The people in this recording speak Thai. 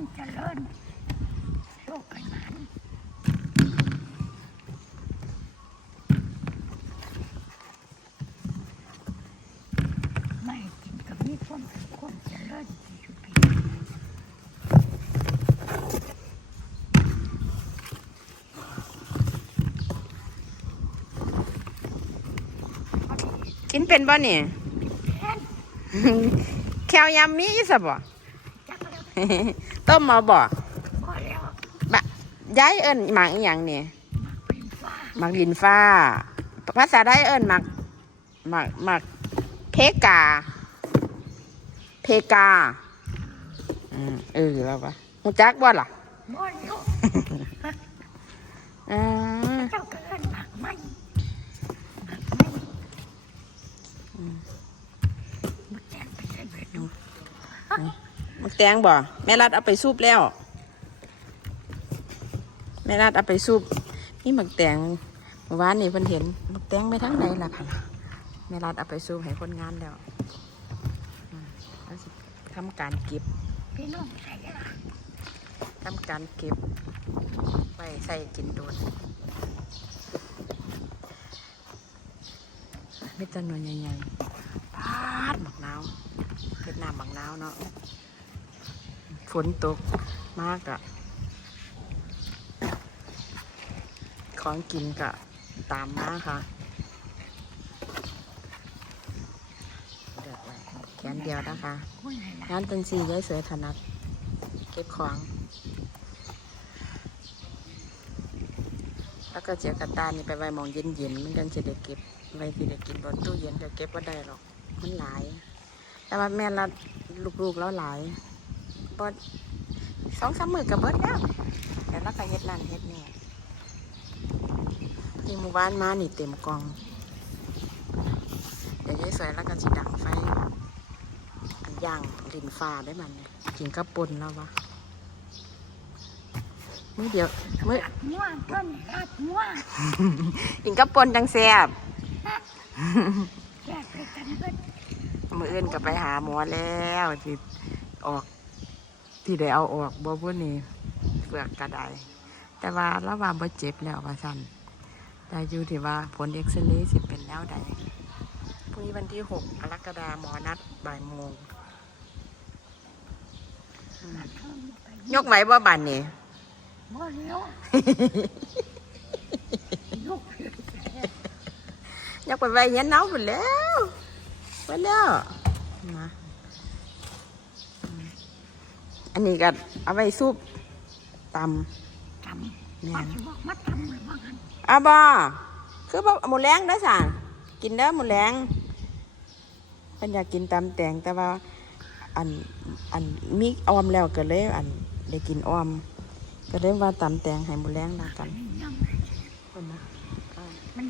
ความเจริญโชคให้หมานไม่กินกับมีความสุขความเจริญที่อยู่ปีกินเป็นบ่เนี่ยแค่นแควยำมีอีสบ่จักแล้ว ต้มมาบ่พอแล้วบะย้ายเอิ้นหมักอีหยังเนี่ยเป็นฟ้าหมักดินฟ้า ภาษาได้เอิ้นหมักหมักหมักเพกา เพกาอืมเออแล้วปะหูจักบ่ล่ะพอแล้วอ่าเจ้าก็เอิ้นหมากไม้หมากไม้มา แตงบ่แม่รัดเอาไปซุปแล้ว แม่รัดเอาไปซุปนี่หมักแตงเมื่อวานนี่เพิ่นเห็นหมักแตงไปทางไหนล่ะค่ะแม่รัดเอาไปซุปให้คนงานแล้วทำการเก็บพี่น้องใส่ละทำการเก็บไปใส่กินโดนไม่ตันหน่วยใหญ่ๆพาดหมักนาวเวียดนามหมักนาวเนาะ ฝนตกมากอะของกินกะตามมาค่ะเดือดไว้แขนเดียวนะคะคุยให้ละงานเป็นสีย้ายเสือถนัด เก็บของ แล้วก็เจียกระตานี่ไปไว้มองเย็นๆมันกันจะได้เก็บไว้ที่ได้กินบนตู้เย็นเดี๋ยวเก็บว่าได้หรอก มันหลาย แต่ว่าแม่ละลูกๆแล้วหลาย บดสองสามมือกับเบิดแล้วเดี๋ยวเราก็เฮ็ดนั่นเฮ็ดนี่ที่หมู่บ้านมานี่เต็มกล่อง เดี๋ยวยายสวยแล้วก็สิดังไฟอันย่างลินฟ้าได้มันเนี่ยกินกระปนแล้ววะมื้อเดียวมื้อง่วงต้นรัดง่วงกินกระปนจังแซ่บแยกไปกันเบิดมื้ออื่นก็ไปหาหมอแล้วที่ออก ที่ได้เอาออกบ่พวกนี้เปลือกกระไดแต่ว่าระว่าบ่เจ็บแล้วว่าซั่นแต่อยู่ที่ว่าผลเอ็กซเรย์สิเป็นแล้วใดพรุ่งนี้วันที่หกกรกฎาคมหมอนัดบ่ายโมงอืมยกไหวบ่บันนี่บ่เลี้ยวลูกอยากไปไว้เห็นเนาไปแล้วไปแล้วมาอืม อันนี้ก็เอาไว้ซุปตำตำเนี่ยบอาอางั้นบอคือบ่หมูแรงได้สั่งกินได้หมูแรงเป็นอยากกินตำแตงแต่ว่า อันอันมีออมแล้วก็เลยอันได้กินออม ก็เลยว่าตำแตงให้หมูแรงแล้วกันมัน